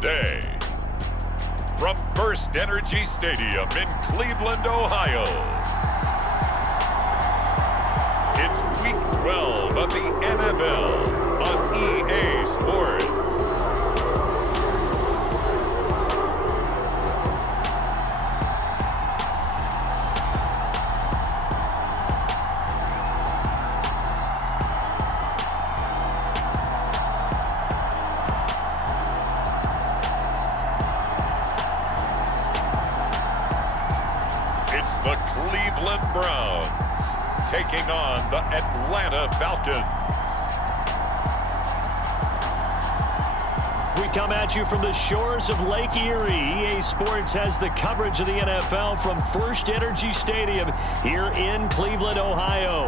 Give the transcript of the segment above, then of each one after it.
today. From First Energy Stadium in Cleveland, Ohio, it's Week 12 of the NFL on EA Sports. It's the Cleveland Browns taking on the Atlanta Falcons. We come at you from the shores of Lake Erie. EA Sports has the coverage of the NFL from First Energy Stadium here in Cleveland, Ohio.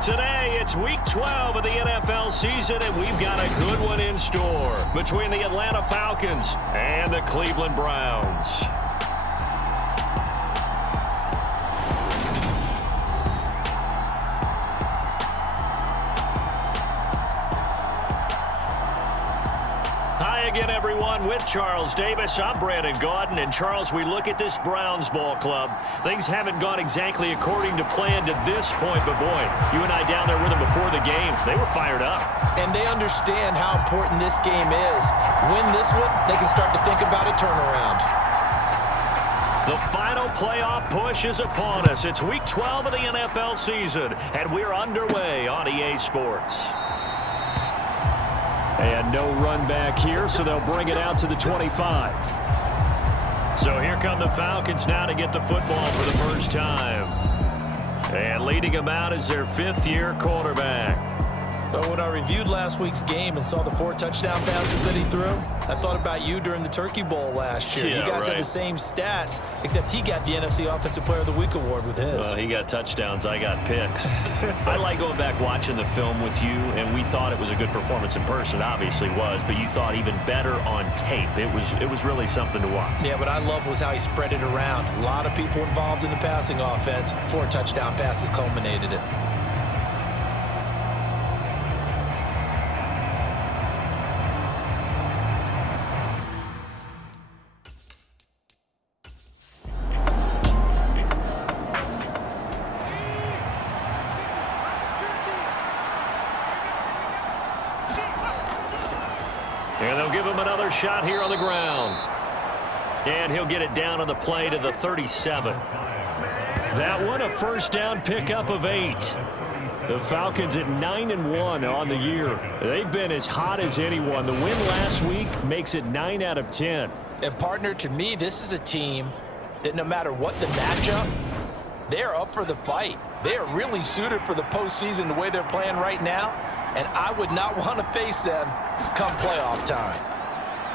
Today, it's Week 12 of the NFL season, and we've got a good one in store between the Atlanta Falcons and the Cleveland Browns. Again, everyone, with Charles Davis. I'm Brandon Gaudin. And, Charles, we look at this Browns ball club. Things haven't gone exactly according to plan to this point, but, boy, you and I down there with them before the game, they were fired up. And they understand how important this game is. Win this one, they can start to think about a turnaround. The final playoff push is upon us. It's Week 12 of the NFL season, and we're underway on EA Sports. And no run back here, so they'll bring it out to the 25. So here come the Falcons now to get the football for the first time. And leading them out is their fifth-year quarterback. But when I reviewed last week's game and saw the 4 touchdown passes that he threw, I thought about you during the Turkey Bowl last year. Yeah, you guys had the same stats, except he got the NFC Offensive Player of the Week award with his. He got touchdowns. I got picks. I like going back watching the film with you, and we thought it was a good performance in person. Obviously was, but you thought even better on tape. It was really something to watch. Yeah, what I loved was how he spread it around. A lot of people involved in the passing offense. 4 touchdown passes culminated it. And they'll give him another shot here on the ground. And he'll get it down on the play to the 37. That one, a first down pickup of 8. The Falcons at 9-1 on the year. They've been as hot as anyone. The win last week makes it 9 out of 10. And, partner, to me, this is a team that no matter what the matchup, they're up for the fight. They are really suited for the postseason the way they're playing right now. And I would not want to face them come playoff time.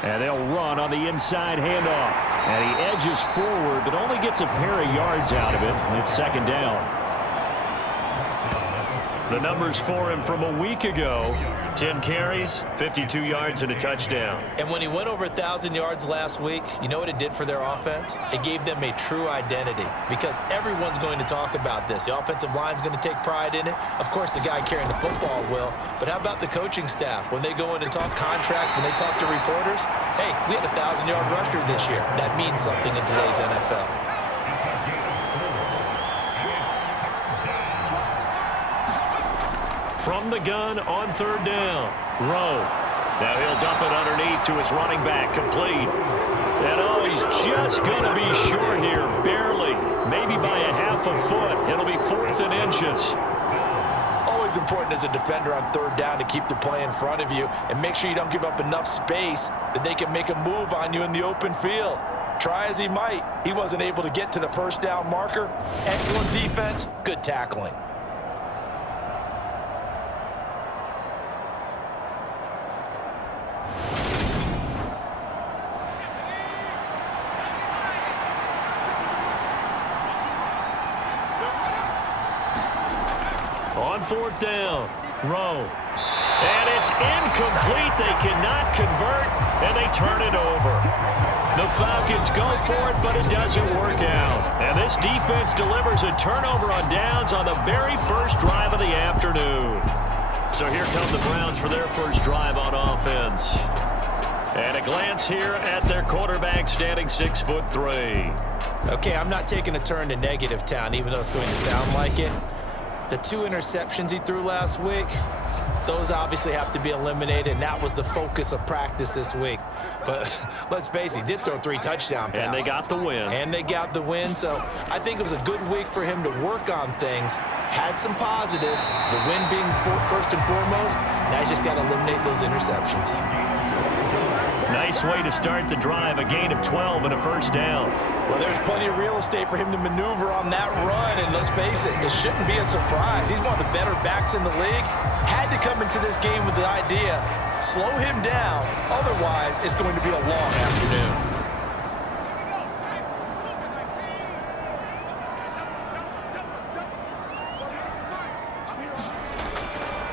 And they'll run on the inside handoff. And he edges forward, but only gets a pair of yards out of it. And it's second down. The numbers for him from a week ago: 10 carries, 52 yards, and a touchdown. And when he went over 1,000 yards last week, you know what it did for their offense? It gave them a true identity, because everyone's going to talk about this. The offensive line's going to take pride in it. Of course, the guy carrying the football will. But how about the coaching staff? When they go in and talk contracts, when they talk to reporters, hey, we had a 1,000-yard rusher this year. That means something in today's NFL. From the gun on third down, Rowe. Now he'll dump it underneath to his running back, complete. And oh, he's just going to be short here, barely, maybe by a half a foot. It'll be 4th and inches. Always important as a defender on third down to keep the play in front of you and make sure you don't give up enough space that they can make a move on you in the open field. Try as he might, he wasn't able to get to the first down marker. Excellent defense, good tackling. On 4th down, Rowe. And it's incomplete. They cannot convert, and they turn it over. The Falcons go for it, but it doesn't work out. And this defense delivers a turnover on downs on the very first drive of the afternoon. So here come the Browns for their first drive on offense. And a glance here at their quarterback standing 6'3". Okay, I'm not taking a turn to negative town, even though it's going to sound like it. The 2 interceptions he threw last week, those obviously have to be eliminated, and that was the focus of practice this week. But let's face it, he did throw 3 touchdown passes. And they got the win. And they got the win, so I think it was a good week for him to work on things. Had some positives, the win being first and foremost. Now he's just got to eliminate those interceptions. Nice way to start the drive, a gain of 12 and a first down. Well, there's plenty of real estate for him to maneuver on that run, and let's face it, it shouldn't be a surprise. He's one of the better backs in the league. Had to come into this game with the idea, slow him down, otherwise it's going to be a long afternoon.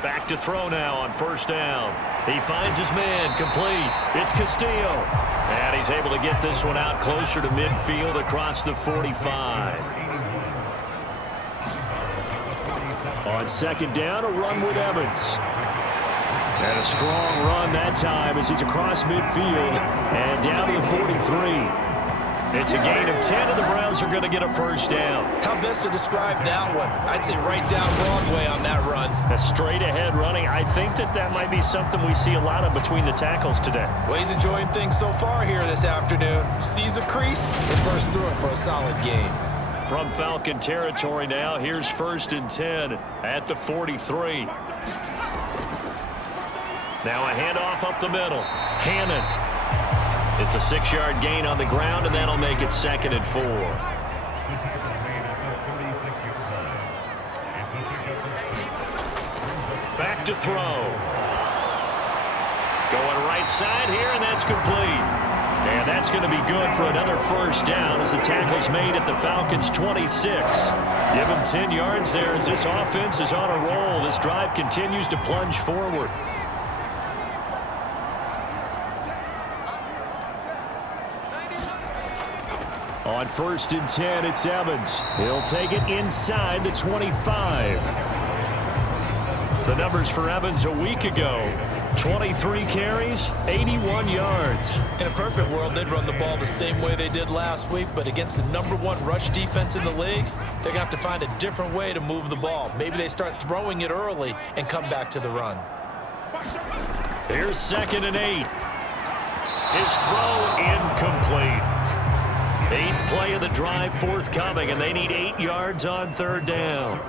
Back to throw now on first down. He finds his man, complete. It's Castillo. And he's able to get this one out closer to midfield across the 45. On second down, a run with Evans. And a strong run that time as he's across midfield and down to the 43. It's a gain of 10, and the Browns are going to get a first down. How best to describe that one? I'd say right down Broadway on that run. A straight-ahead running. I think that might be something we see a lot of between the tackles today. Well, he's enjoying things so far here this afternoon. Sees a crease and bursts through it for a solid gain. From Falcon territory now, here's first and 10 at the 43. Now a handoff up the middle. Hannon. It's a 6-yard gain on the ground, and that'll make it 2nd and 4. Back to throw. Going right side here, and that's complete. And that's going to be good for another first down as the tackle's made at the Falcons' 26. Give him 10 yards there as this offense is on a roll. This drive continues to plunge forward. On first and 10, it's Evans. He'll take it inside the 25. The numbers for Evans a week ago: 23 carries, 81 yards. In a perfect world, they'd run the ball the same way they did last week, but against the #1 rush defense in the league, they're going to have to find a different way to move the ball. Maybe they start throwing it early and come back to the run. Here's 2nd and 8. His throw incomplete. 8th play of the drive forthcoming, and they need 8 yards on 3rd down.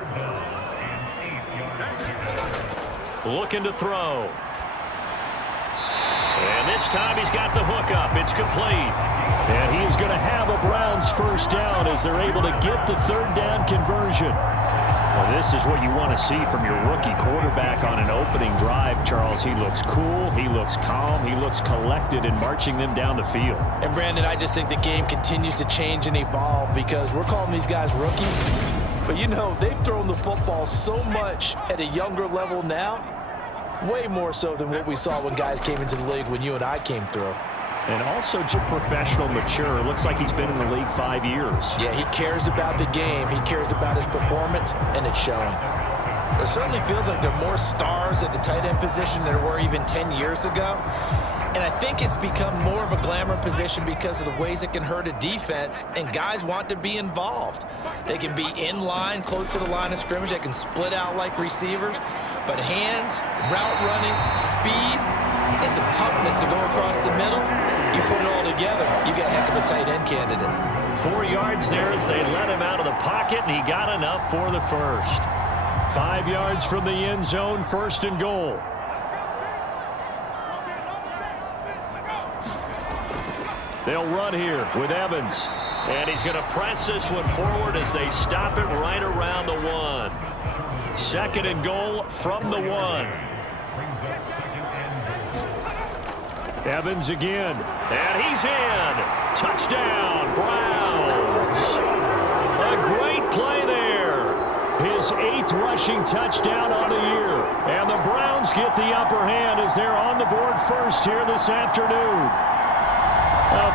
Looking to throw. And this time he's got the hook up. It's complete. And he's going to have a Browns first down as they're able to get the 3rd down conversion. Well, this is what you want to see from your rookie quarterback on an opening drive, Charles. He looks cool, he looks calm, he looks collected in marching them down the field. And, Brandon, I just think the game continues to change and evolve because we're calling these guys rookies. But, you know, they've thrown the football so much at a younger level now, way more so than what we saw when guys came into the league when you and I came through. And also just professional, mature. Looks like he's been in the league 5 years. Yeah, he cares about the game. He cares about his performance, and it's showing. It certainly feels like there are more stars at the tight end position than there were even 10 years ago. And I think it's become more of a glamour position because of the ways it can hurt a defense, and guys want to be involved. They can be in line, close to the line of scrimmage. They can split out like receivers. But hands, route running, speed, and some toughness to go across the middle, you put it all together, you got a heck of a tight end candidate. 4 yards there as they let him out of the pocket, and he got enough for the first. 5 yards from the end zone, 1st and goal. They'll run here with Evans. And he's going to press this one forward as they stop it right around the 1. 2nd and goal from the 1. Evans again. And he's in. Touchdown, Browns. A great play there. His 8th rushing touchdown on the year. And the Browns get the upper hand as they're on the board first here this afternoon.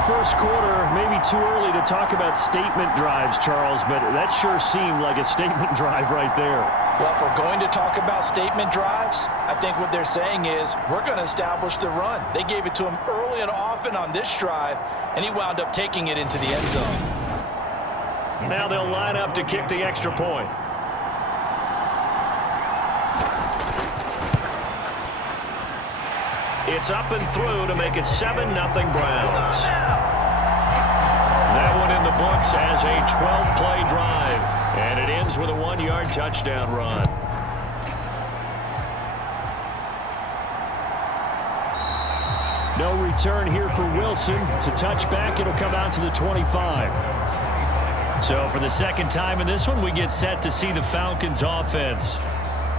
First quarter, maybe too early to talk about statement drives, Charles, but that sure seemed like a statement drive right there. Well, if we're going to talk about statement drives, I think what they're saying is we're going to establish the run. They gave it to him early and often on this drive, and he wound up taking it into the end zone. Now they'll line up to kick the extra point. It's up and through to make it 7-0 Browns. That one in the books as a 12-play drive. And it ends with a 1-yard touchdown run. No return here for Wilson. It's a touchback. It'll come out to the 25. So for the second time in this one, we get set to see the Falcons offense.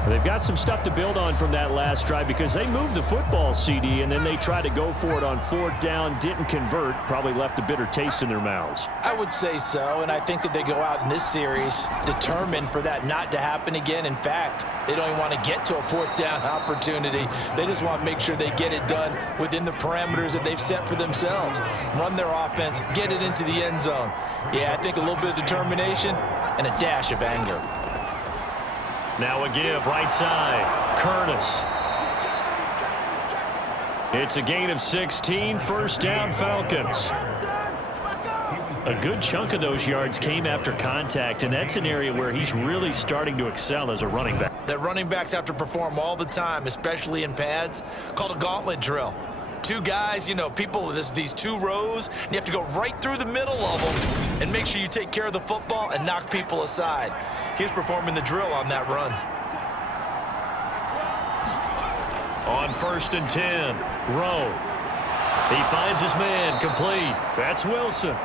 They've got some stuff to build on from that last drive because they moved the football, CD, and then they tried to go for it on 4th down, didn't convert, probably left a bitter taste in their mouths. I would say so, and I think that they go out in this series determined for that not to happen again. In fact, they don't even want to get to a 4th down opportunity. They just want to make sure they get it done within the parameters that they've set for themselves. Run their offense, get it into the end zone. Yeah, I think a little bit of determination and a dash of anger. Now a give, right side, Curtis. It's a gain of 16, 1st down Falcons. A good chunk of those yards came after contact, and that's an area where he's really starting to excel as a running back. That running backs have to perform all the time, especially in pads, called a gauntlet drill. 2 guys, you know, people, these 2 rows, and you have to go right through the middle of them and make sure you take care of the football and knock people aside. He's performing the drill on that run. On 1st and 10, Rowe. He finds his man, complete. That's Wilson.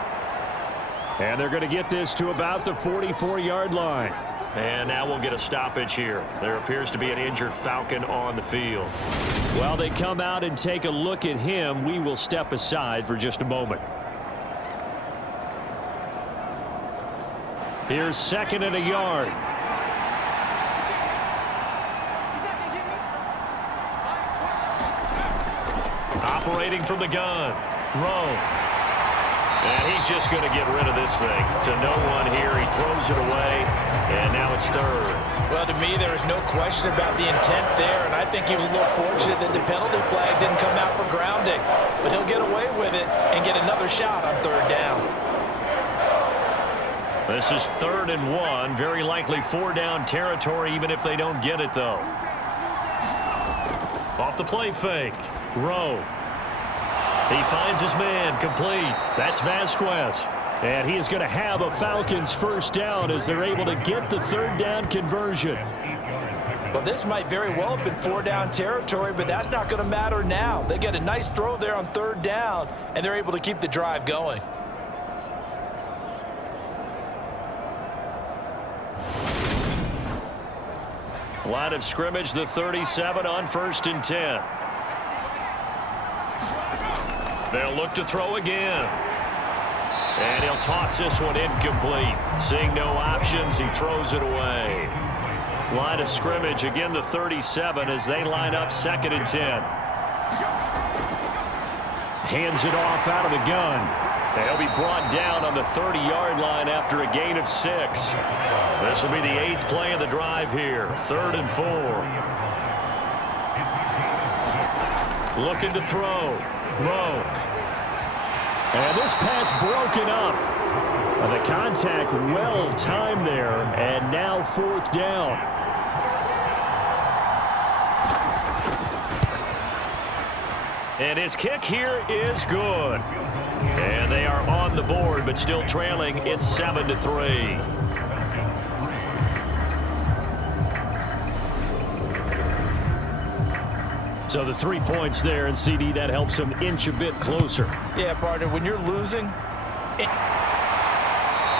And they're going to get this to about the 44-yard line. And now we'll get a stoppage here. There appears to be an injured Falcon on the field. While they come out and take a look at him, we will step aside for just a moment. Here's 2nd and a yard. Operating from the gun, Rowe. And he's just going to get rid of this thing. To no one here. He throws it away, and now it's 3rd. Well, to me, there is no question about the intent there, and I think he was a little fortunate that the penalty flag didn't come out for grounding. But he'll get away with it and get another shot on 3rd down. This is 3rd and 1. Very likely 4-down territory, even if they don't get it, though. Off the play fake, Rowe. He finds his man, complete. That's Vasquez. And he is going to have a Falcons 1st down as they're able to get the 3rd down conversion. Well, this might very well have been 4-down territory, but that's not going to matter now. They get a nice throw there on 3rd down, and they're able to keep the drive going. Line of scrimmage, the 37 on 1st and 10. They'll look to throw again. And he'll toss this one incomplete. Seeing no options, he throws it away. Line of scrimmage, again the 37 as they line up 2nd and 10. Hands it off out of the gun. And he'll be brought down on the 30-yard line after a gain of 6. This will be the 8th play of the drive here. 3rd and 4. Looking to throw. Rowe. And this pass broken up. The contact well timed there, and now 4th down. And his kick here is good. And they are on the board, but still trailing. It's 7-3. So the 3 points there, and CD, that helps them inch a bit closer. Yeah, partner, when you're losing.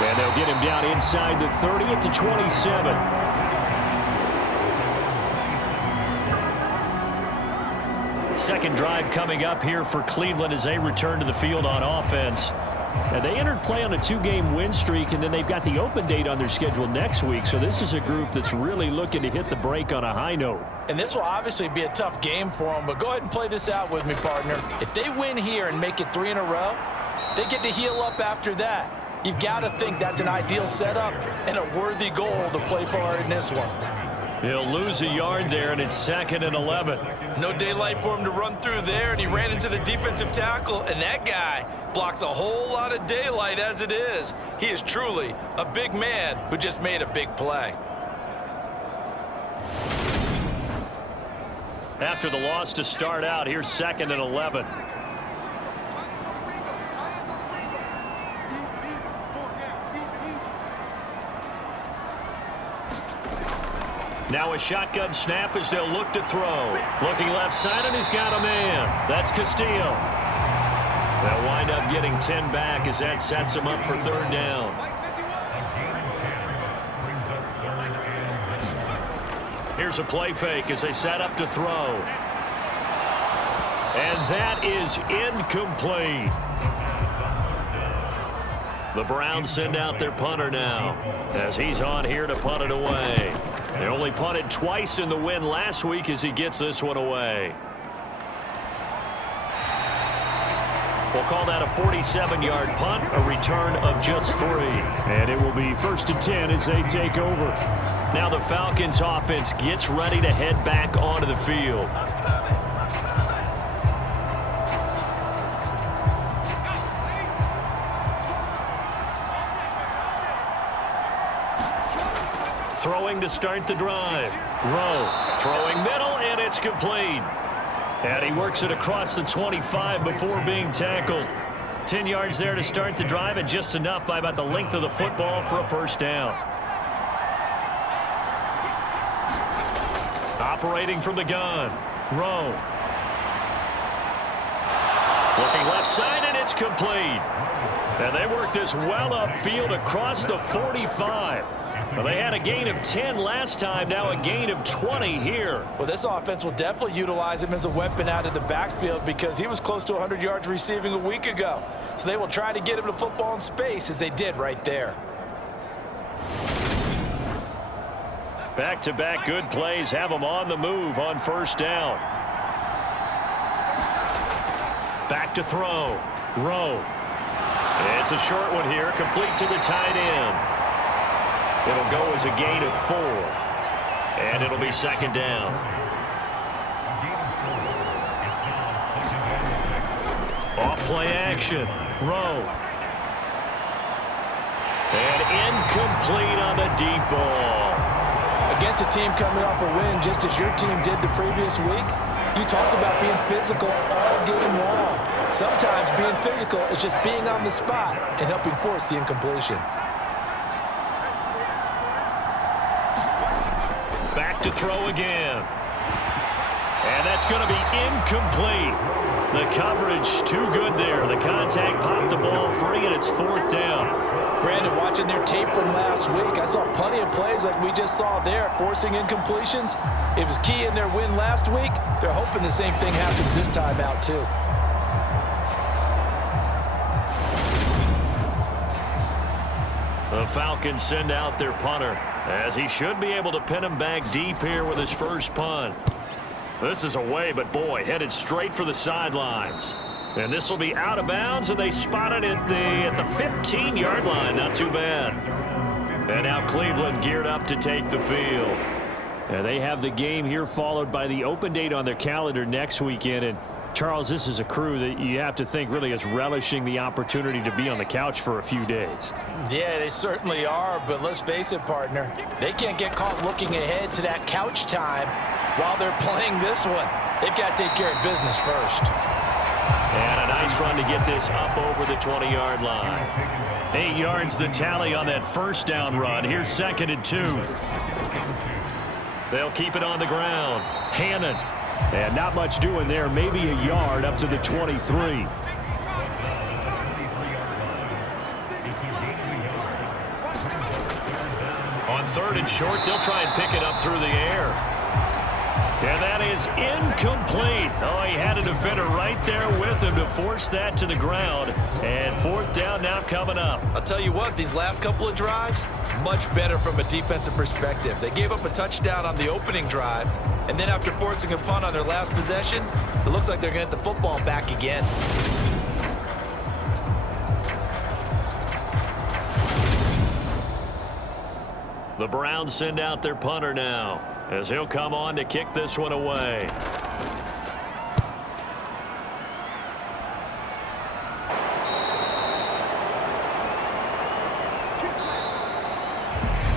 And they'll get him down inside the 30 at the 27. Second drive coming up here for Cleveland as they return to the field on offense. And they entered play on a 2-game win streak, and then they've got the open date on their schedule next week. So this is a group that's really looking to hit the break on a high note. And this will obviously be a tough game for them, but go ahead and play this out with me, partner. If they win here and make it 3 in a row, They get to heal up after that. You've got to think that's an ideal setup and a worthy goal to play for in this one. He'll lose a yard there, and it's 2nd and 11. No daylight for him to run through there, and he ran into the defensive tackle, and that guy blocks a whole lot of daylight as it is. He is truly a big man who just made a big play. After the loss to start out, here's 2nd and 11. Now a shotgun snap as they'll look to throw. Looking left side, and he's got a man. That's Castillo. They'll wind up getting 10 back as that sets him up for 3rd down. Here's a play fake as they set up to throw. And that is incomplete. The Browns send out their punter now as he's on here to punt it away. They only punted twice in the win last week as he gets this one away. We'll call that a 47-yard punt, a return of just 3. And it will be 1st and 10 as they take over. Now the Falcons offense gets ready to head back onto the field. Throwing to start the drive. Rowe throwing middle, and it's complete. And he works it across the 25 before being tackled. 10 yards there to start the drive, and just enough by about the length of the football for a 1st down. Operating from the gun. Rowe. Looking left side, and it's complete. And they work this well upfield across the 45. Well, they had a gain of 10 last time, now a gain of 20 here. Well, this offense will definitely utilize him as a weapon out of the backfield because he was close to 100 yards receiving a week ago. So they will try to get him the football in space as they did right there. Back-to-back good plays have him on the move on 1st down. Back to throw. Rowe. It's a short one here, complete to the tight end. It'll go as a gain of 4. And it'll be 2nd down. Off play action. Rowe. And incomplete on the deep ball. Against a team coming off a win just as your team did the previous week, you talk about being physical all game long. Sometimes being physical is just being on the spot and helping force the incompletion. Back to throw again. And that's going to be incomplete. The coverage too good there. The contact popped the ball free, and it's 4th down. Brandon, watching their tape from last week, I saw plenty of plays like we just saw there, forcing incompletions. It was key in their win last week. They're hoping the same thing happens this time out, too. The Falcons send out their punter, as he should be able to pin him back deep here with his first punt. This is away, but boy, headed straight for the sidelines. And this will be out of bounds, and they spot it at the 15-yard line. Not too bad. And now Cleveland geared up to take the field. And they have the game here followed by the open date on their calendar next weekend. And Charles, this is a crew that you have to think really is relishing the opportunity to be on the couch for a few days. Yeah, they certainly are, but let's face it, partner. They can't get caught looking ahead to that couch time while they're playing this one. They've got to take care of business first. And a nice run to get this up over the 20-yard line. 8 yards the tally on that 1st down run. Here's 2nd and 2. They'll keep it on the ground. Hannon. And not much doing there. Maybe a yard up to the 23. On 3rd and short, they'll try and pick it up through the air. And that is incomplete. Oh, he had a defender right there with him to force that to the ground. And 4th down now coming up. I'll tell you what, these last couple of drives, much better from a defensive perspective. They gave up a touchdown on the opening drive, and then after forcing a punt on their last possession, it looks like they're going to get the football back again. The Browns send out their punter now, as he'll come on to kick this one away.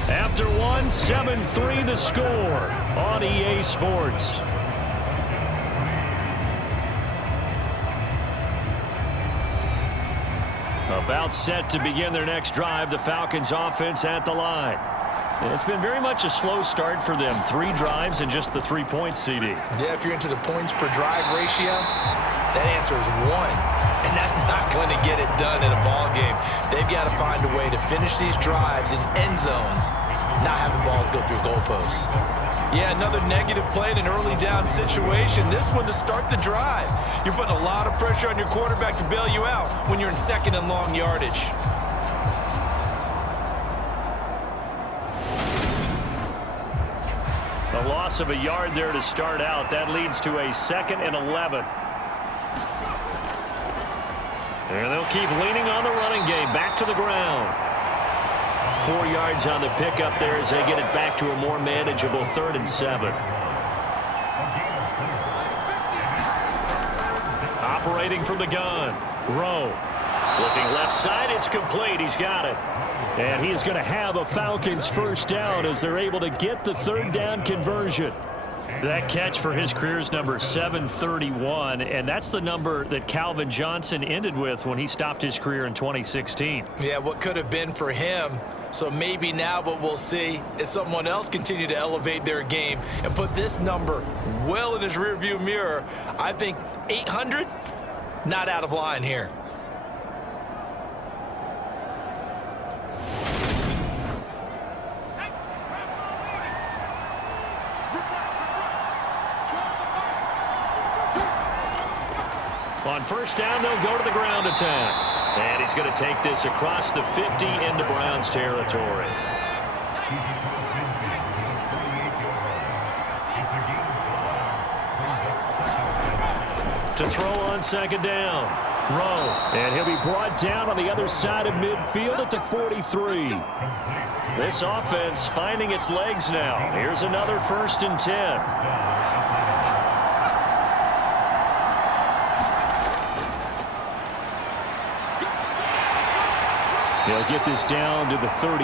After one, 7-3 the score on EA Sports. About set to begin their next drive, the Falcons offense at the line. It's been very much a slow start for them. 3 drives and just the 3-point CD. Yeah, if you're into the points per drive ratio, that answer is 1. And that's not going to get it done in a ball game. They've got to find a way to finish these drives in end zones, not having balls go through goalposts. Yeah, another negative play in an early down situation. This one to start the drive. You're putting a lot of pressure on your quarterback to bail you out when you're in second and long yardage. A loss of a yard there to start out. That leads to a 2nd and 11. And they'll keep leaning on the running game. Back to the ground. 4 yards on the pickup there as they get it back to a more manageable 3rd and 7. Operating from the gun. Rowe. Looking left side. It's complete. He's got it. And he is going to have a Falcons first down as they're able to get the 3rd down conversion. That catch for his career is number 731, and that's the number that Calvin Johnson ended with when he stopped his career in 2016. Yeah, what could have been for him. So maybe now what we'll see is someone else continue to elevate their game and put this number well in his rearview mirror. I think 800, not out of line here. On first down, they'll go to the ground attack. And he's going to take this across the 50 into Browns territory. To throw on 2nd down. Rowe. And he'll be brought down on the other side of midfield at the 43. This offense finding its legs now. Here's another 1st and 10. They'll get this down to the 38.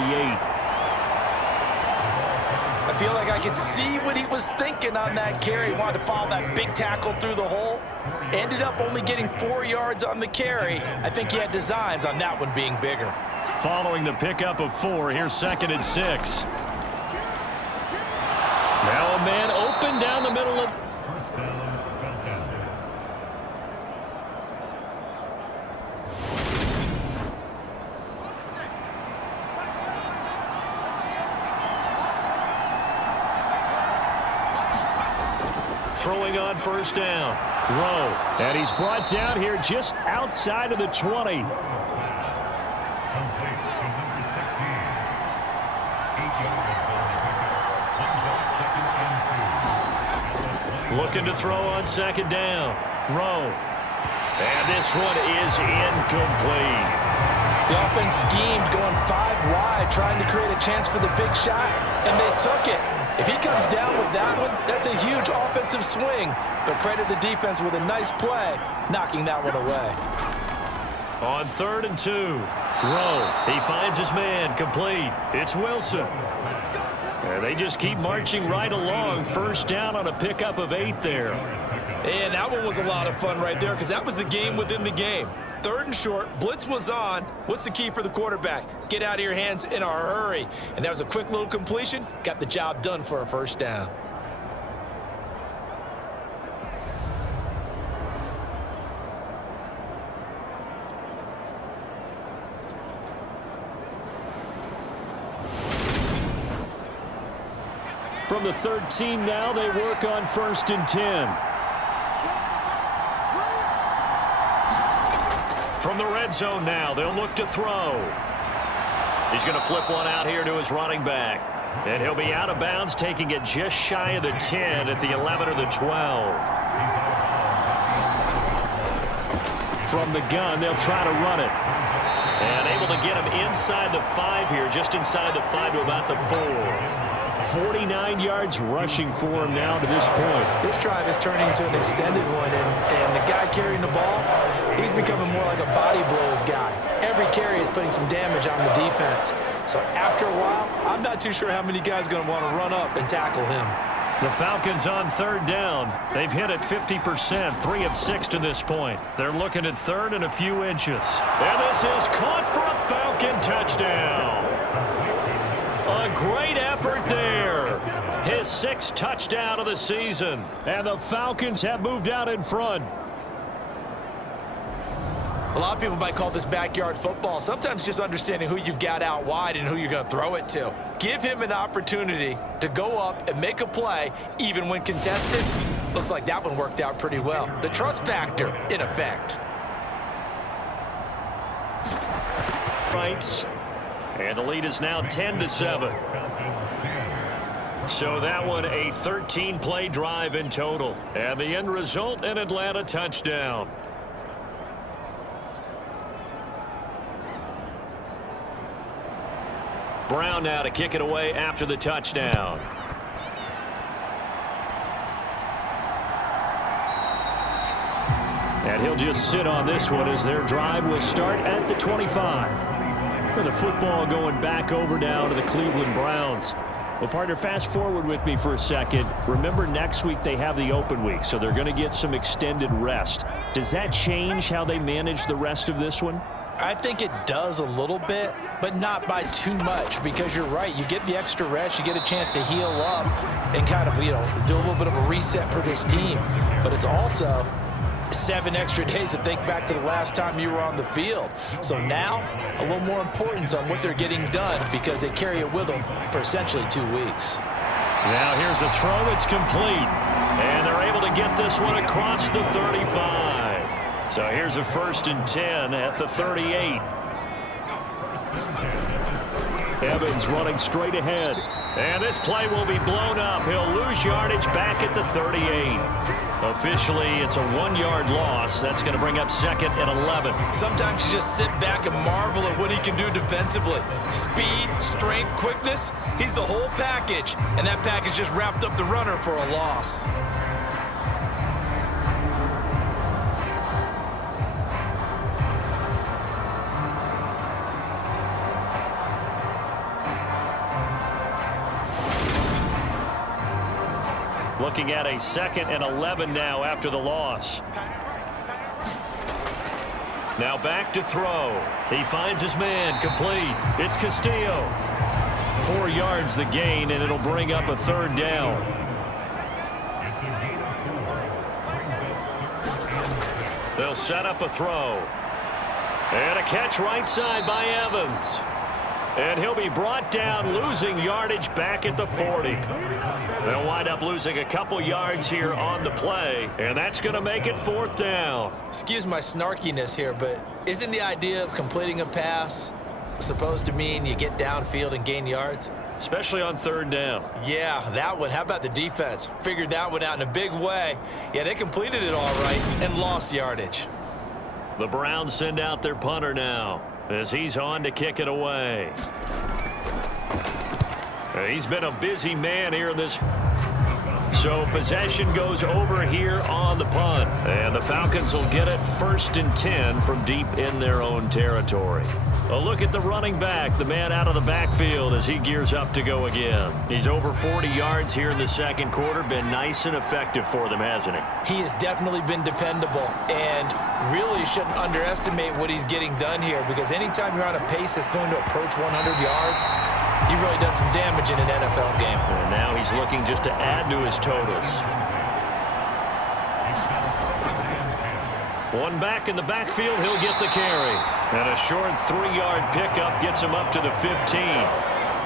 I feel like I could see what he was thinking on that carry. He wanted to follow that big tackle through the hole. Ended up only getting 4 yards on the carry. I think he had designs on that one being bigger. Following the pickup of 4, here's 2nd and 6. Now a man open down the middle of... Throwing on first down. Rowe. And he's brought down here just outside of the 20. Looking to throw on 2nd down. Rowe. And this one is incomplete. The offense schemed going 5 wide, trying to create a chance for the big shot, and they took it. If he comes down with that one, that's a huge offensive swing. But credit the defense with a nice play, knocking that one away. On 3rd and 2. Rowe. He finds his man. Complete. It's Wilson. And they just keep marching right along. First down on a pickup of 8 there. And that one was a lot of fun right there because that was the game within the game. 3rd and short, blitz was on. What's the key for the quarterback? Get out of your hands in a hurry. And that was a quick little completion. Got the job done for a first down. From the 13 now, they work on 1st and 10. From the red zone now, they'll look to throw. He's going to flip one out here to his running back. And he'll be out of bounds, taking it just shy of the 10 at the 11 or the 12. From the gun, they'll try to run it. And able to get him inside the 5 here, just inside the 5 to about the 4. 49 yards rushing for him now to this point. This drive is turning into an extended one, and the guy carrying the ball, he's becoming more like a body blows guy. Every carry is putting some damage on the defense. So after a while, I'm not too sure how many guys are going to want to run up and tackle him. The Falcons on 3rd down. They've hit it 50%, 3 of 6 to this point. They're looking at 3rd and a few inches. And this is caught for a Falcon touchdown. A great effort there. His 6th touchdown of the season. And the Falcons have moved out in front. A lot of people might call this backyard football. Sometimes just understanding who you've got out wide and who you're going to throw it to. Give him an opportunity to go up and make a play, even when contested. Looks like that one worked out pretty well. The trust factor, in effect. Rights. And the lead is now 10-7. So that one a 13-play drive in total. And the end result, an Atlanta touchdown. Brown now to kick it away after the touchdown. And he'll just sit on this one as their drive will start at the 25. With the football going back over now to the Cleveland Browns. Well, partner, fast forward with me for a second. Remember, next week they have the open week, so they're going to get some extended rest. Does that change how they manage the rest of this one? I think it does a little bit, but not by too much, because you're right. You get the extra rest, you get a chance to heal up and kind of, do a little bit of a reset for this team. But it's also 7 extra days to think back to the last time you were on the field. So now, a little more importance on what they're getting done because they carry it with them for essentially 2 weeks. Now here's a throw. It's complete. And they're able to get this one across the 35. So here's a 1st and 10 at the 38. Evans running straight ahead. And this play will be blown up. He'll lose yardage back at the 38. Officially, it's a 1-yard loss. That's going to bring up 2nd and 11. Sometimes you just sit back and marvel at what he can do defensively. Speed, strength, quickness, he's the whole package. And that package just wrapped up the runner for a loss. Looking at a 2nd and 11 now after the loss. Now back to throw. He finds his man, complete. It's Castillo. 4 yards the gain, and it'll bring up a 3rd down. They'll set up a throw. And a catch right side by Evans. And he'll be brought down, losing yardage back at the 40. They'll wind up losing a couple yards here on the play, and that's going to make it 4th down. Excuse my snarkiness here, but isn't the idea of completing a pass supposed to mean you get downfield and gain yards? Especially on 3rd down. Yeah, that one. How about the defense? Figured that one out in a big way. Yeah, they completed it all right and lost yardage. The Browns send out their punter now as he's on to kick it away. He's been a busy man here in this. So possession goes over here on the punt. And the Falcons will get it 1st and 10 from deep in their own territory. A look at the running back, the man out of the backfield as he gears up to go again. He's over 40 yards here in the 2nd quarter. Been nice and effective for them, hasn't he? He has definitely been dependable, and really shouldn't underestimate what he's getting done here, because anytime you're on a pace that's going to approach 100 yards, you've really done some damage in an NFL game. And now he's looking just to add to his totals. One back in the backfield, he'll get the carry. And a short 3-yard pickup gets him up to the 15.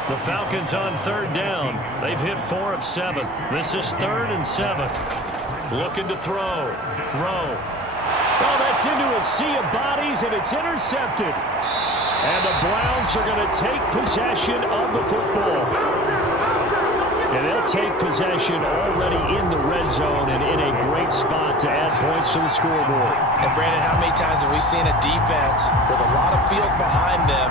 The Falcons on 3rd down. They've hit 4 of 7. This is 3rd and 7. Looking to throw. Rowe. Oh, that's into a sea of bodies, and it's intercepted. And the Browns are going to take possession of the football. And they'll take possession already in the red zone and in a great spot to add points to the scoreboard. And Brandon, how many times have we seen a defense with a lot of field behind them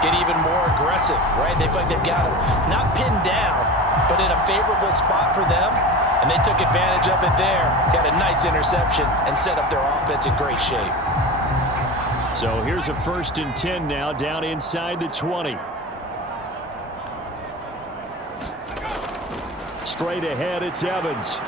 get even more aggressive, right? They feel like they've got them not pinned down, but in a favorable spot for them, and they took advantage of it there, got a nice interception, and set up their offense in great shape. So here's a 1st and 10 now, down inside the 20. Straight ahead, it's Evans.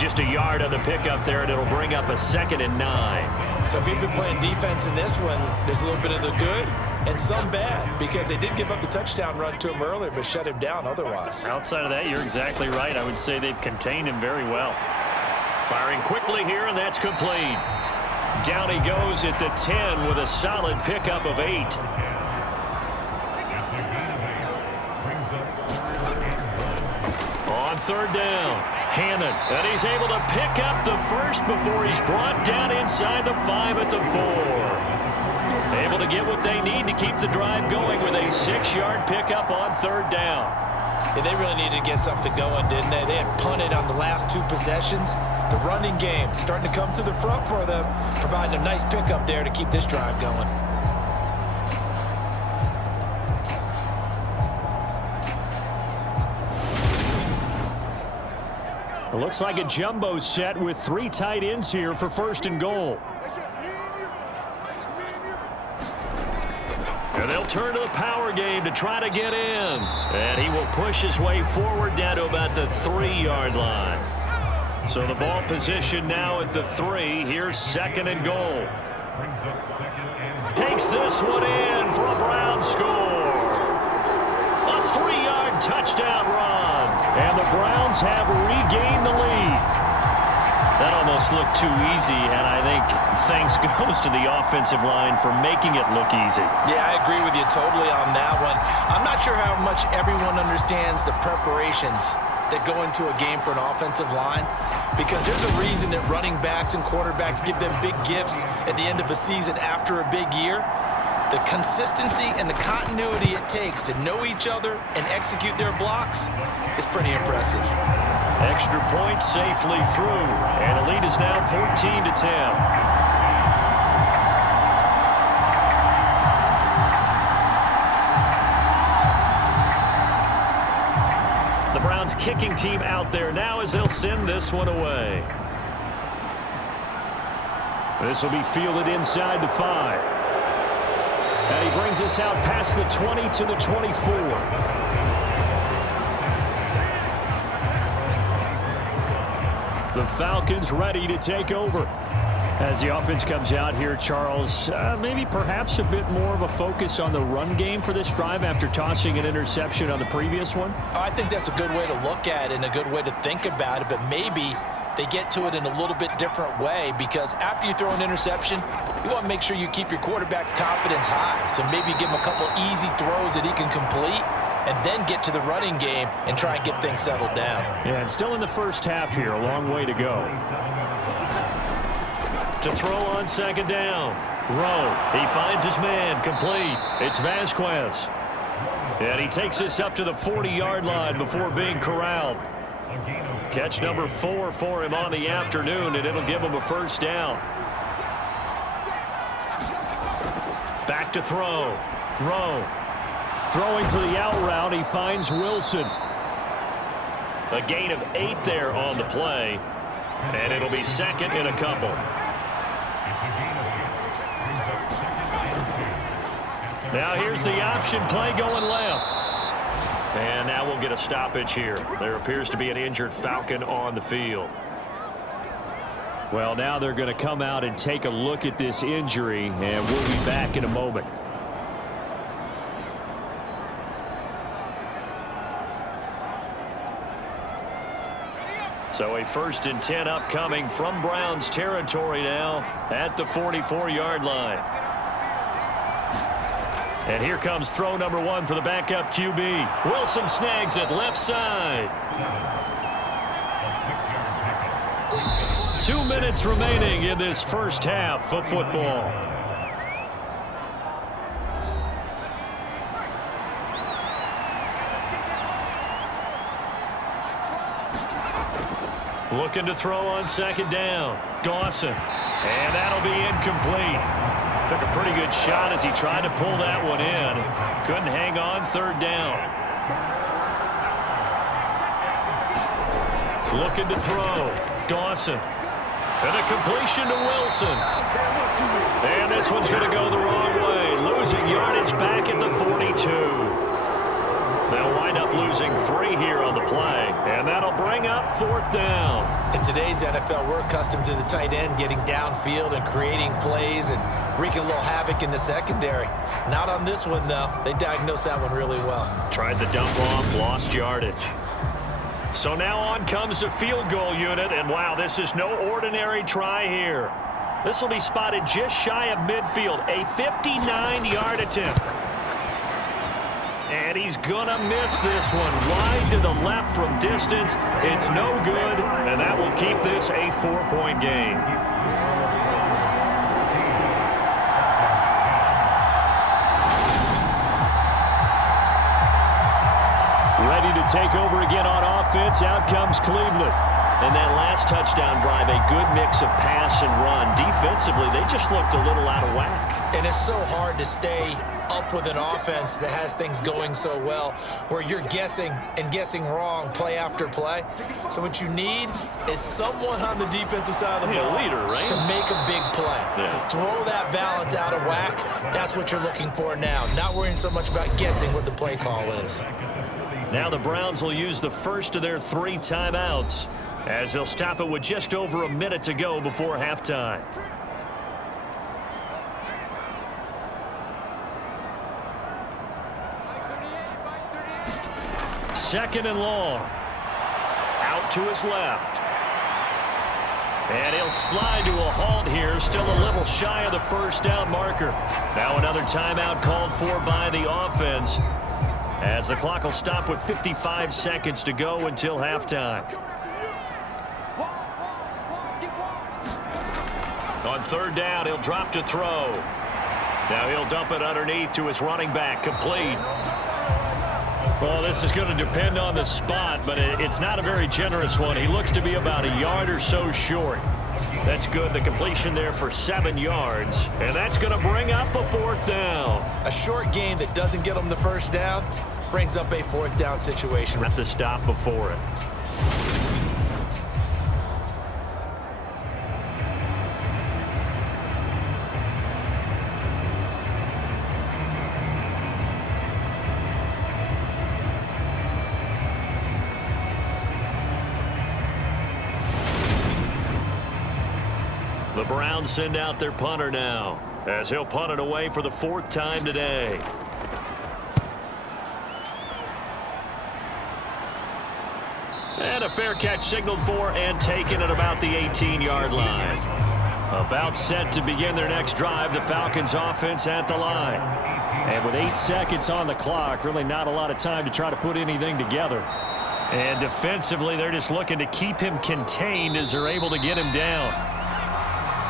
Just a yard on the pickup there, and it'll bring up a 2nd and 9. So if you've been playing defense in this one, there's a little bit of the good and some bad, because they did give up the touchdown run to him earlier, but shut him down otherwise. Outside of that, you're exactly right. I would say they've contained him very well. Firing quickly here, and that's complete. Down he goes at the 10 with a solid pickup of 8. On 3rd down, Hammond, and he's able to pick up the first before he's brought down inside the 5 at the 4. Able to get what they need to keep the drive going with a 6-yard pickup on 3rd down. Yeah, they really needed to get something going, didn't they? They had punted on the last 2 possessions. The running game starting to come to the front for them, providing a nice pickup there to keep this drive going. It looks like a jumbo set with 3 tight ends here for 1st and goal. And they'll turn to the power game to try to get in. And he will push his way forward down to about the 3-yard line. So the ball position now at the 3. Here's 2nd and goal. Takes this one in for a Brown score. A 3-yard touchdown run. And the Browns have regained the lead. That almost looked too easy, and I think thanks goes to the offensive line for making it look easy. Yeah, I agree with you totally on that one. I'm not sure how much everyone understands the preparations that go into a game for an offensive line, because there's a reason that running backs and quarterbacks give them big gifts at the end of a season after a big year. The consistency and the continuity it takes to know each other and execute their blocks is pretty impressive. Extra point safely through, and the lead is now 14-10. The Browns kicking team out there now as they'll send this one away. This will be fielded inside the 5. And he brings us out past the 20 to the 24. The Falcons ready to take over. As the offense comes out here, Charles, maybe perhaps a bit more of a focus on the run game for this drive after tossing an interception on the previous one? I think that's a good way to look at it and a good way to think about it, but maybe they get to it in a little bit different way, because after you throw an interception, you want to make sure you keep your quarterback's confidence high. So maybe give him a couple easy throws that he can complete, and then get to the running game and try and get things settled down. Yeah, and still in the first half here, a long way to go. To throw on 2nd down. Rowe, he finds his man, complete. It's Vasquez. And he takes this up to the 40-yard line before being corralled. Catch number 4 for him on the afternoon, and it'll give him a 1st down. Back to throw. Rowe. Throwing for the out route, he finds Wilson. A gain of 8 there on the play, and it'll be 2nd and a couple. Now here's the option play going left. And now we'll get a stoppage here. There appears to be an injured Falcon on the field. Well, now they're going to come out and take a look at this injury, and we'll be back in a moment. So a 1st and 10 upcoming from Browns territory now at the 44-yard line. And here comes throw number 1 for the backup QB. Wilson snags it left side. 2 minutes remaining in this first half of football. Looking to throw on second down. Dawson. And that'll be incomplete. Took a pretty good shot as he tried to pull that one in. Couldn't hang on third down. Looking to throw. Dawson. And a completion to Wilson. And this one's going to go the wrong way. Losing yardage back at the 42. They'll wind up losing 3 here on the play. And that'll bring up 4th down. In today's NFL, we're accustomed to the tight end getting downfield and creating plays and wreaking a little havoc in the secondary. Not on this one, though. They diagnosed that one really well. Tried the dump off, lost yardage. So now on comes the field goal unit, and wow, this is no ordinary try here. This will be spotted just shy of midfield, a 59-yard attempt. And he's going to miss this one. Wide to the left from distance. It's no good, and that will keep this a 4-point game. Ready to take over again on offense. Out comes Cleveland. And that last touchdown drive, a good mix of pass and run. Defensively, they just looked a little out of whack. And it's so hard to stay up with an offense that has things going so well where you're guessing and guessing wrong play after play. So what you need is someone on the defensive side of the ball leader, right? to make a big play. Yeah. Throw that balance out of whack. That's what you're looking for now. Not worrying so much about guessing what the play call is. Now the Browns will use the first of their 3 timeouts as they'll stop it with just over a minute to go before halftime. Second and long. Out to his left. And he'll slide to a halt here, still a little shy of the first down marker. Now another timeout called for by the offense, as the clock will stop with 55 seconds to go until halftime. On third down, he'll drop to throw. Now he'll dump it underneath to his running back, complete. Well, this is going to depend on the spot, but it's not a very generous one. He looks to be about a yard or so short. That's good. The completion there for 7 yards, and that's going to bring up a 4th down. A short game that doesn't get them the first down brings up a 4th down situation. At the stop before it. The Browns send out their punter now, as he'll punt it away for the 4th time today. And a fair catch signaled for and taken at about the 18-yard line. About set to begin their next drive, the Falcons offense at the line. And with 8 seconds on the clock, really not a lot of time to try to put anything together. And defensively, they're just looking to keep him contained as they're able to get him down.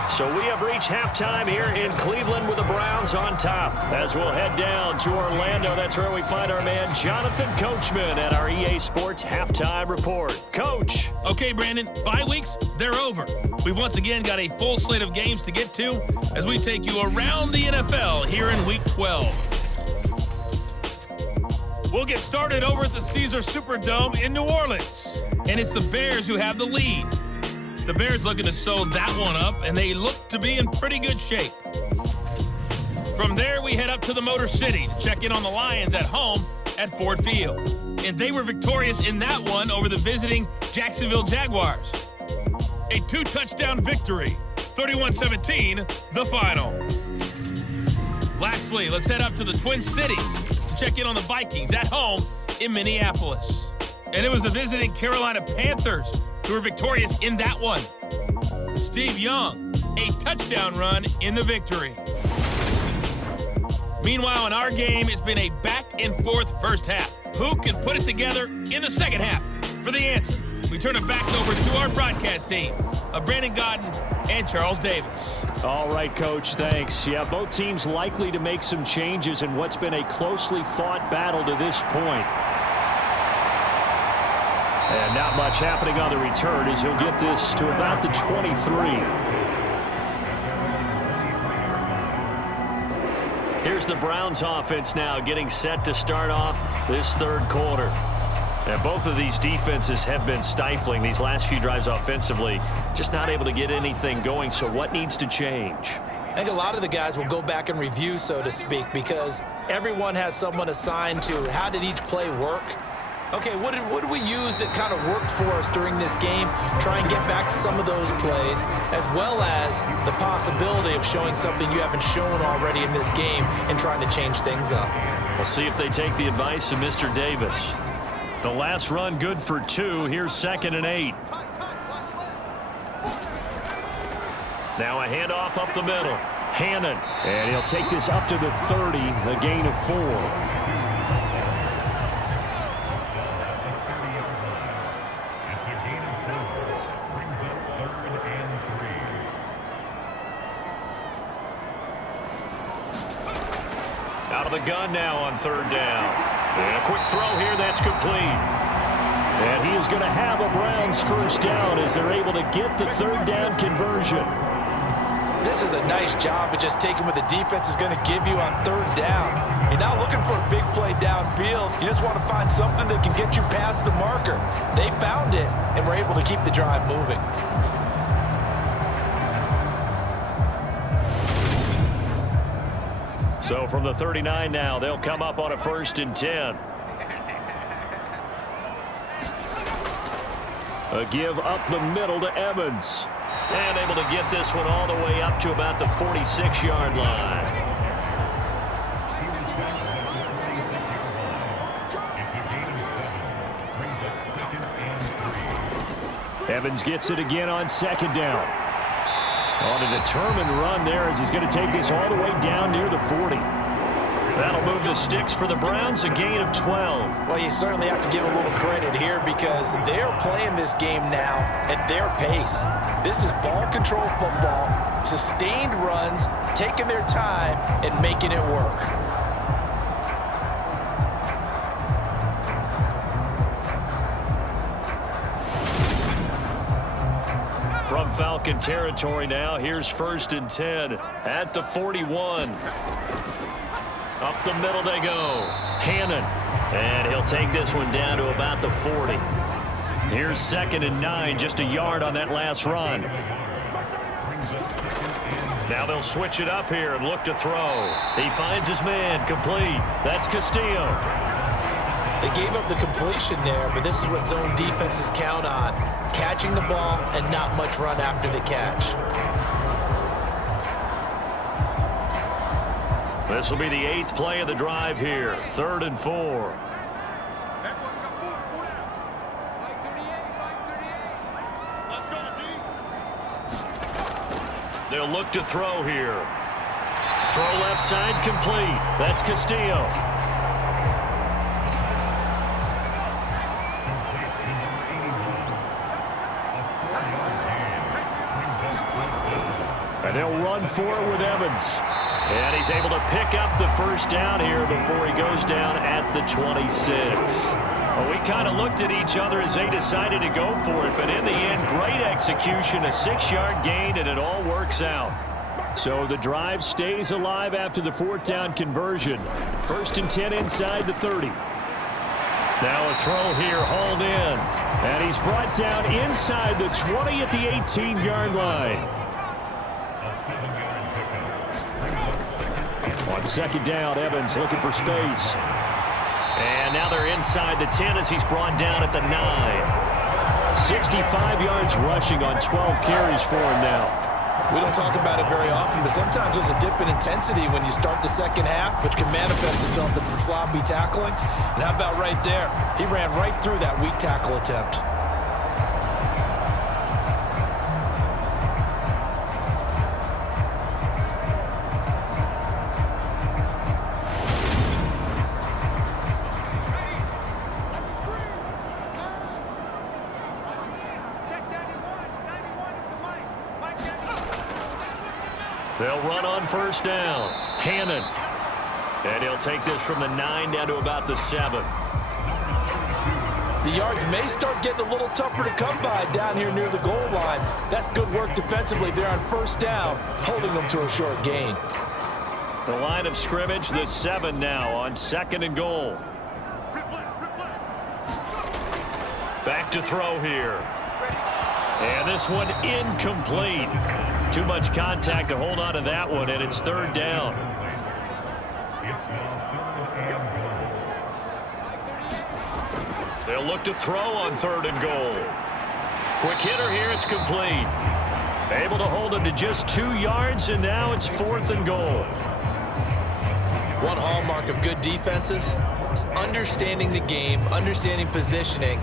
So we have reached halftime here in Cleveland with the Browns on top. As we'll head down to Orlando, that's where we find our man Jonathan Coachman at our EA Sports Halftime Report. Coach. Okay, Brandon, bye weeks, they're over. We've once again got a full slate of games to get to as we take you around the NFL here in Week 12. We'll get started over at the Caesars Superdome in New Orleans. And it's the Bears who have the lead. The Bears looking to sew that one up, and they look to be in pretty good shape. From there, we head up to the Motor City to check in on the Lions at home at Ford Field. And they were victorious in that one over the visiting Jacksonville Jaguars. A 2-touchdown victory, 31-17, the final. Lastly, let's head up to the Twin Cities to check in on the Vikings at home in Minneapolis. And it was the visiting Carolina Panthers who were victorious in that one. Steve Young, a touchdown run in the victory. Meanwhile, in our game, it's been a back-and-forth first half. Who can put it together in the second half? For the answer, we turn it back over to our broadcast team of Brandon Godden and Charles Davis. All right, Coach, thanks. Yeah, both teams likely to make some changes in what's been a closely fought battle to this point. And not much happening on the return as he'll get this to about the 23. Here's the Browns offense now getting set to start off this third quarter. And both of these defenses have been stifling these last few drives offensively, just not able to get anything going. So what needs to change? I think a lot of the guys will go back and review, so to speak, because everyone has someone assigned to how did each play work. Okay, what did we use that kind of worked for us during this game? Try and get back to some of those plays, as well as the possibility of showing something you haven't shown already in this game and trying to change things up. We'll see if they take the advice of Mr. Davis. The last run good for 2. Here's 2nd and 8. Now a handoff up the middle. Hannon, and he'll take this up to the 30, a gain of 4. Out of the gun now on 3rd down. And a quick throw here, that's complete. And he is going to have a Browns first down as they're able to get the 3rd down conversion. This is a nice job of just taking what the defense is going to give you on 3rd down. You're not looking for a big play downfield. You just want to find something that can get you past the marker. They found it and were able to keep the drive moving. So from the 39 now, they'll come up on a 1st and 10. A give up the middle to Evans. And able to get this one all the way up to about the 46-yard line. Evans gets it again on 2nd down. On a determined run there as he's going to take this all the way down near the 40. That'll move the sticks for the Browns, a gain of 12. Well, you certainly have to give a little credit here because they're playing this game now at their pace. This is ball control football, sustained runs, taking their time and making it work. From Falcon territory now, here's 1st and 10 at the 41. Up the middle they go. Hannon. And he'll take this one down to about the 40. Here's 2nd and 9, just a yard on that last run. Now they'll switch it up here and look to throw. He finds his man, complete. That's Castillo. They gave up the completion there, but this is what zone defenses count on. Catching the ball and not much run after the catch. This will be the 8th play of the drive here. 3rd and 4. They'll look to throw here. Throw left side complete. That's Castillo. And they'll run for it with Evans. And he's able to pick up the first down here before he goes down at the 26. Well, we kind of looked at each other as they decided to go for it, but in the end, great execution, a 6-yard gain, and it all works out. So the drive stays alive after the 4th down conversion. 1st and 10 inside the 30. Now a throw here, hauled in. And he's brought down inside the 20 at the 18-yard line. On 2nd down, Evans looking for space. And now they're inside the 10 as he's brought down at the 9. 65 yards rushing on 12 carries for him now. We don't talk about it very often, but sometimes there's a dip in intensity when you start the second half, which can manifest itself in some sloppy tackling. And how about right there? He ran right through that weak tackle attempt. They'll run on 1st down. Hannon. And he'll take this from the 9 down to about the 7. The yards may start getting a little tougher to come by down here near the goal line. That's good work defensively there on first down, holding them to a short gain. The line of scrimmage, the 7 now on 2nd and goal. Back to throw here. And this one incomplete. Too much contact to hold on to that one, and it's 3rd down. They'll look to throw on 3rd and goal. Quick hitter here, it's complete. Able to hold him to just 2 yards, and now it's 4th and goal. One hallmark of good defenses is understanding the game, understanding positioning,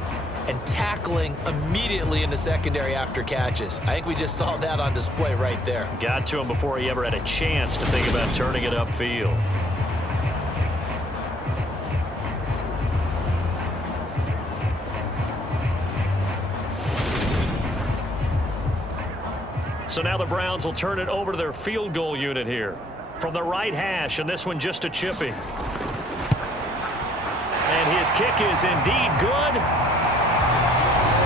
and tackling immediately in the secondary after catches. I think we just saw that on display right there. Got to him before he ever had a chance to think about turning it upfield. So now the Browns will turn it over to their field goal unit here. From the right hash, and this one just a chipping. And his kick is indeed good.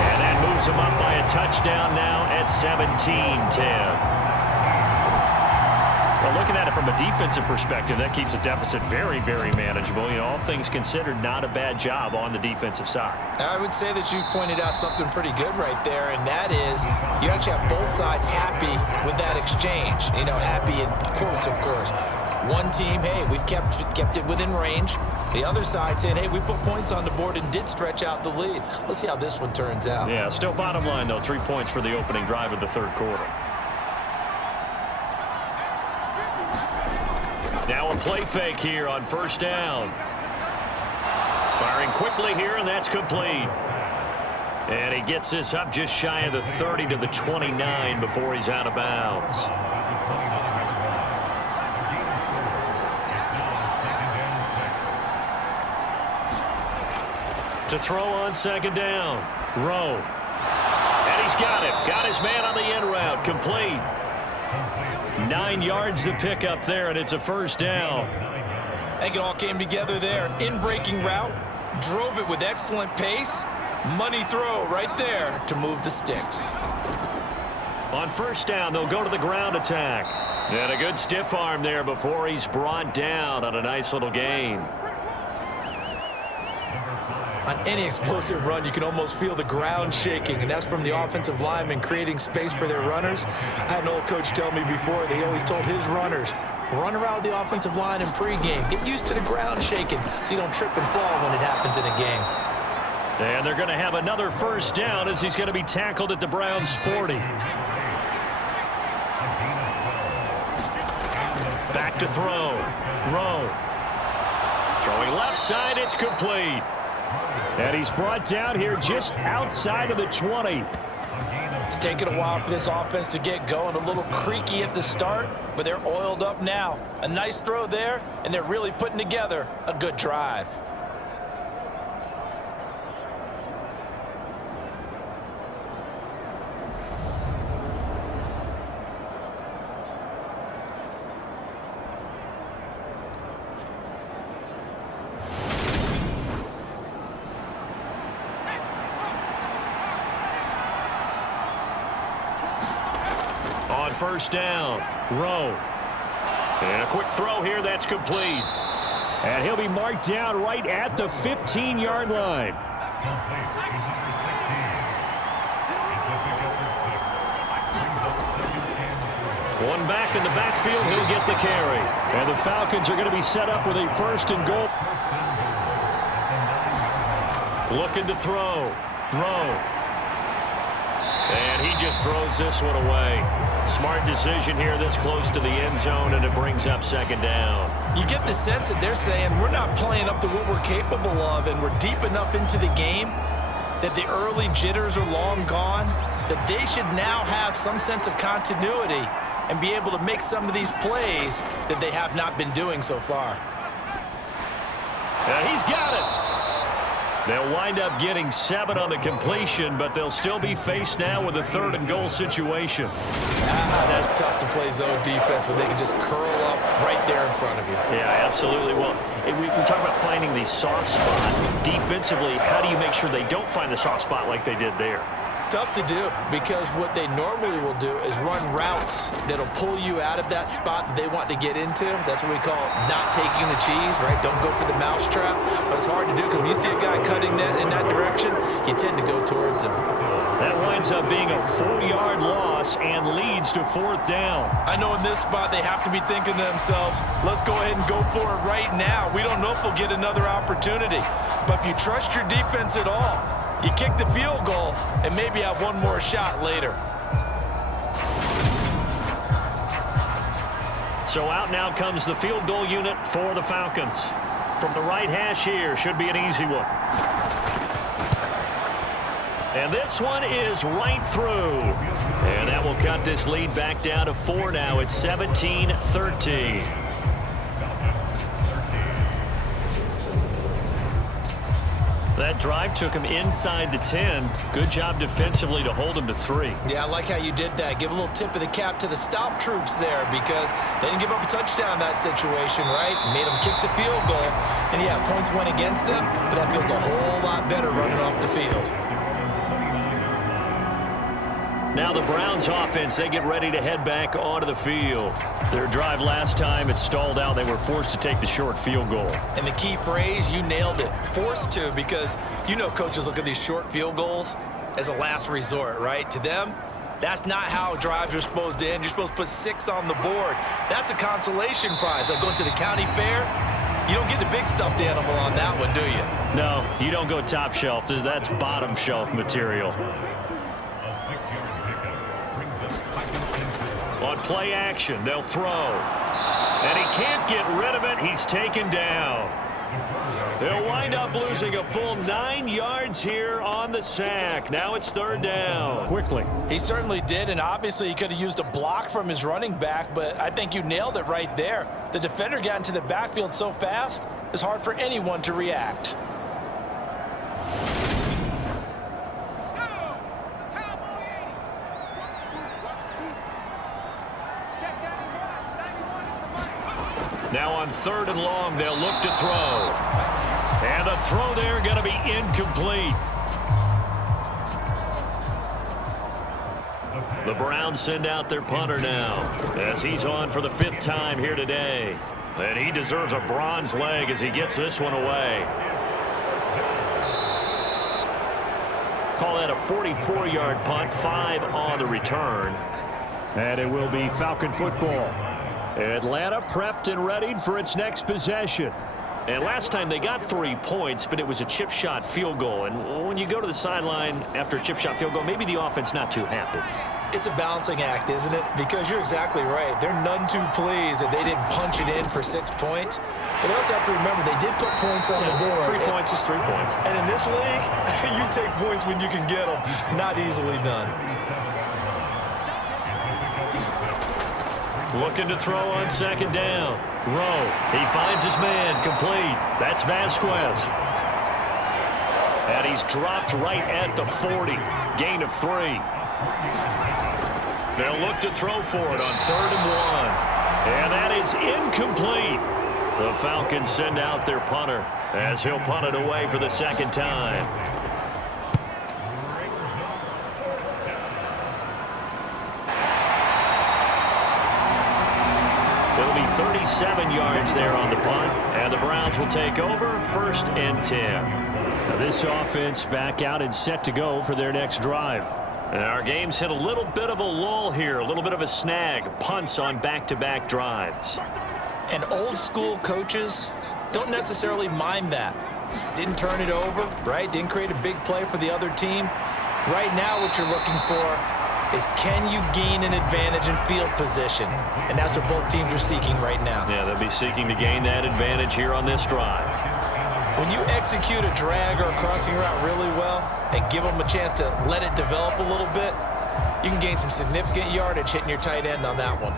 And that moves him up by a touchdown now at 17-10. Well, looking at it from a defensive perspective, that keeps the deficit very, very manageable. You know, all things considered, not a bad job on the defensive side. I would say that you've pointed out something pretty good right there, and that is you actually have both sides happy with that exchange. You know, happy in quotes, of course. One team, hey, we've kept it within range. The other side saying, hey, we put points on the board and did stretch out the lead. Let's see how this one turns out. Yeah, still bottom line, though, 3 points for the opening drive of the 3rd quarter. Now a play fake here on 1st down. Firing quickly here, and that's complete. And he gets this up just shy of the 30 to the 29 before he's out of bounds. To throw on 2nd down. Rowe. And he's got it. Got his man on the end route. Complete. 9 yards to pick up there, and it's a 1st down. I think it all came together there. In-breaking route. Drove it with excellent pace. Money throw right there to move the sticks. On 1st down, they'll go to the ground attack. And a good stiff arm there before he's brought down on a nice little gain. On any explosive run, you can almost feel the ground shaking, and that's from the offensive linemen creating space for their runners. I had an old coach tell me before, they always told his runners, run around the offensive line in pregame. Get used to the ground shaking so you don't trip and fall when it happens in a game. And they're going to have another 1st down as he's going to be tackled at the Browns' 40. Back to throw. Rowe. Throwing left side, it's complete. And he's brought down here just outside of the 20. It's taken a while for this offense to get going. A little creaky at the start, but they're oiled up now. A nice throw there, and they're really putting together a good drive. On 1st down, Rowe. And a quick throw here, that's complete. And he'll be marked down right at the 15-yard line. One back in the backfield, he'll get the carry. And the Falcons are going to be set up with a 1st and goal. Looking to throw. Rowe. And he just throws this one away. Smart decision here this close to the end zone, and it brings up 2nd down. You get the sense that they're saying we're not playing up to what we're capable of, and we're deep enough into the game that the early jitters are long gone, that they should now have some sense of continuity and be able to make some of these plays that they have not been doing so far. And he's got it. They'll wind up getting 7 on the completion, but they'll still be faced now with a 3rd and goal situation. That's tough to play zone defense when they can just curl up right there in front of you. Yeah, absolutely. Well, we talk about finding the soft spot. Defensively, how do you make sure they don't find the soft spot like they did there? Tough to do, because what they normally will do is run routes that'll pull you out of that spot that they want to get into. That's what we call not taking the cheese, right? Don't go for the mousetrap. But it's hard to do because when you see a guy cutting that in that direction, you tend to go towards him. That winds up being a 4-yard loss and leads to 4th down. I know in this spot they have to be thinking to themselves, let's go ahead and go for it right now. We don't know if we'll get another opportunity. But if you trust your defense at all, you kick the field goal and maybe have one more shot later. So out now comes the field goal unit for the Falcons. From the right hash here, should be an easy one. And this one is right through. And that will cut this lead back down to 4 now. It's 17-13. That drive took him inside the 10. Good job defensively to hold him to 3. Yeah, I like how you did that. Give a little tip of the cap to the stop troops there, because they didn't give up a touchdown in that situation, right? Made them kick the field goal. And, yeah, points went against them, but that feels a whole lot better running off the field. Now the Browns offense, they get ready to head back onto the field. Their drive last time, it stalled out. They were forced to take the short field goal. And the key phrase, you nailed it, forced to, because you know coaches look at these short field goals as a last resort, right? To them, that's not how drives are supposed to end. You're supposed to put 6 on the board. That's a consolation prize. Like going to the county fair, you don't get the big stuffed animal on that one, do you? No, you don't go top shelf. That's bottom shelf material. On play action, they'll throw. And he can't get rid of it. He's taken down. They'll wind up losing a full 9 yards here on the sack. Now it's 3rd down. Quickly. He certainly did, and obviously he could have used a block from his running back, but I think you nailed it right there. The defender got into the backfield so fast, it's hard for anyone to react. Now on 3rd and long, they'll look to throw. And the throw there going to be incomplete. The Browns send out their punter now, as he's on for the 5th time here today. And he deserves a bronze leg as he gets this one away. Call that a 44-yard punt, 5 on the return. And it will be Falcon football. Atlanta prepped and readied for its next possession. And last time they got 3 points, but it was a chip shot field goal. And when you go to the sideline after a chip shot field goal, maybe the offense not too happy. It's a balancing act, isn't it? Because you're exactly right. They're none too pleased that they didn't punch it in for 6 points. But they also have to remember they did put points on the board. 3 points is 3 points. And in this league, you take points when you can get them. Not easily done. Looking to throw on 2nd down. Rowe, he finds his man, complete. That's Vasquez. And he's dropped right at the 40. Gain of 3. They'll look to throw for it on 3rd and 1. And that is incomplete. The Falcons send out their punter as he'll punt it away for the 2nd time. It'll be 37 yards there on the punt, and the Browns will take over 1st and 10. Now this offense back out and set to go for their next drive. And our game's hit a little bit of a lull here, a little bit of a snag, punts on back-to-back drives. And old school coaches don't necessarily mind that. Didn't turn it over, right? Didn't create a big play for the other team. Right now what you're looking for is, can you gain an advantage in field position? And that's what both teams are seeking right now. Yeah, they'll be seeking to gain that advantage here on this drive. When you execute a drag or a crossing route really well and give them a chance to let it develop a little bit, you can gain some significant yardage hitting your tight end on that one.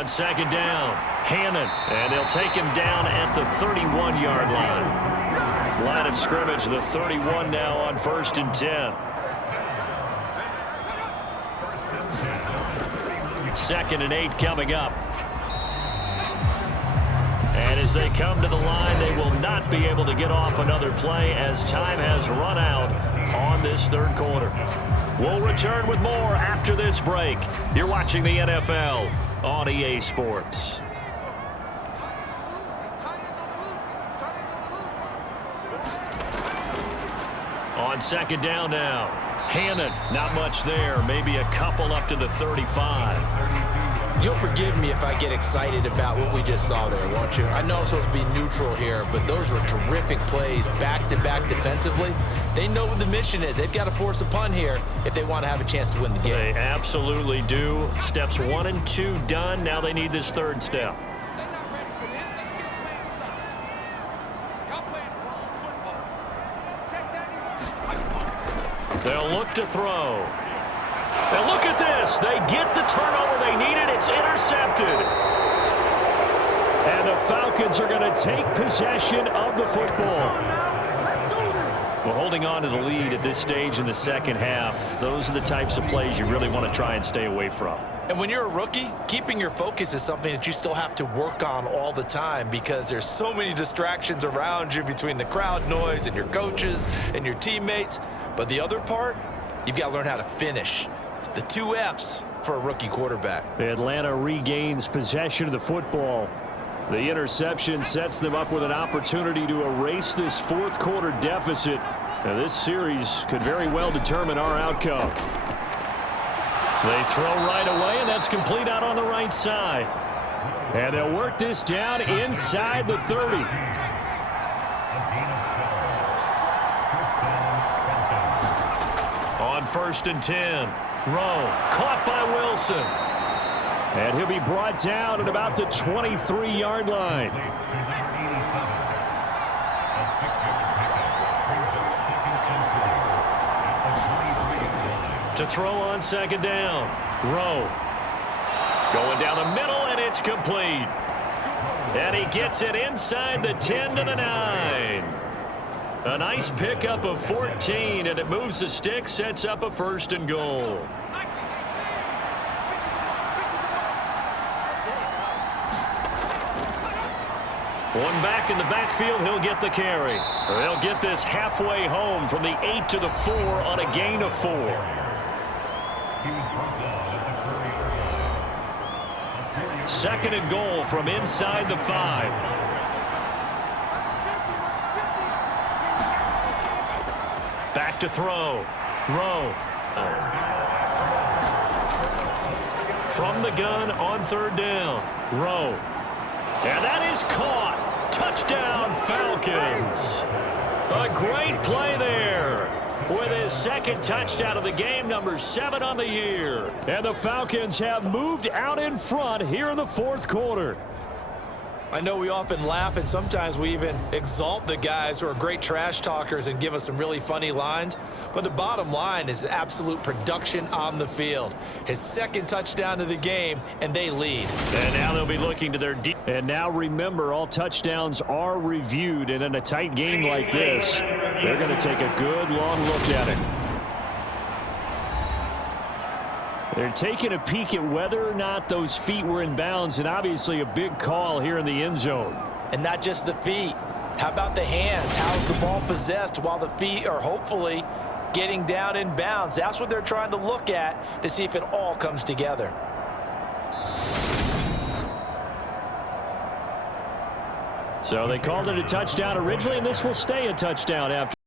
On second down, Hannon, and they'll take him down at the 31-yard line. Line of scrimmage, the 31 now on 1st and 10. 2nd and 8 coming up. And as they come to the line, they will not be able to get off another play as time has run out on this 3rd quarter. We'll return with more after this break. You're watching the NFL on EA Sports. On 2nd down now, Hannon, not much there, maybe a couple up to the 35. You'll forgive me if I get excited about what we just saw there, won't you? I know I'm supposed to be neutral here, but those were terrific plays back-to-back defensively. They know what the mission is. They've got to force a punt here if they want to have a chance to win the game. They absolutely do. Steps 1 and 2 done. Now they need this 3rd step. They'll look to throw. And look at this. They get the turnover they needed. It's intercepted. And the Falcons are going to take possession of the football. Well, holding on to the lead at this stage in the 2nd half, those are the types of plays you really want to try and stay away from. And when you're a rookie, keeping your focus is something that you still have to work on all the time because there's so many distractions around you between the crowd noise and your coaches and your teammates. But the other part, you've got to learn how to finish. It's the 2 F's for a rookie quarterback. Atlanta regains possession of the football. The interception sets them up with an opportunity to erase this 4th quarter deficit. Now, this series could very well determine our outcome. They throw right away, and that's complete out on the right side. And they'll work this down inside the 30. On 1st and 10, Rowe caught by Wilson. And he'll be brought down at about the 23-yard line. To throw on 2nd down, Rowe going down the middle, and it's complete. And he gets it inside the 10 to the 9. A nice pickup of 14, and it moves the stick, sets up a 1st and goal. One back in the backfield, he'll get the carry. They'll get this halfway home from the 8 to the 4 on a gain of 4. Second and goal from inside the 5. Back to throw. Rowe. From the gun on 3rd down. Rowe. And that is caught. Touchdown, Falcons. A great play there with his 2nd touchdown of the game, number 7 on the year. And the Falcons have moved out in front here in the 4th quarter. I know we often laugh and sometimes we even exalt the guys who are great trash talkers and give us some really funny lines. But the bottom line is absolute production on the field. His 2nd touchdown of the game, and they lead. And now they'll be looking to their deep. And now remember, all touchdowns are reviewed. And in a tight game like this, they're going to take a good long look at it. They're taking a peek at whether or not those feet were in bounds, and obviously a big call here in the end zone. And not just the feet. How about the hands? How's the ball possessed while the feet are hopefully getting down in bounds? That's what they're trying to look at to see if it all comes together. So they called it a touchdown originally, and this will stay a touchdown after.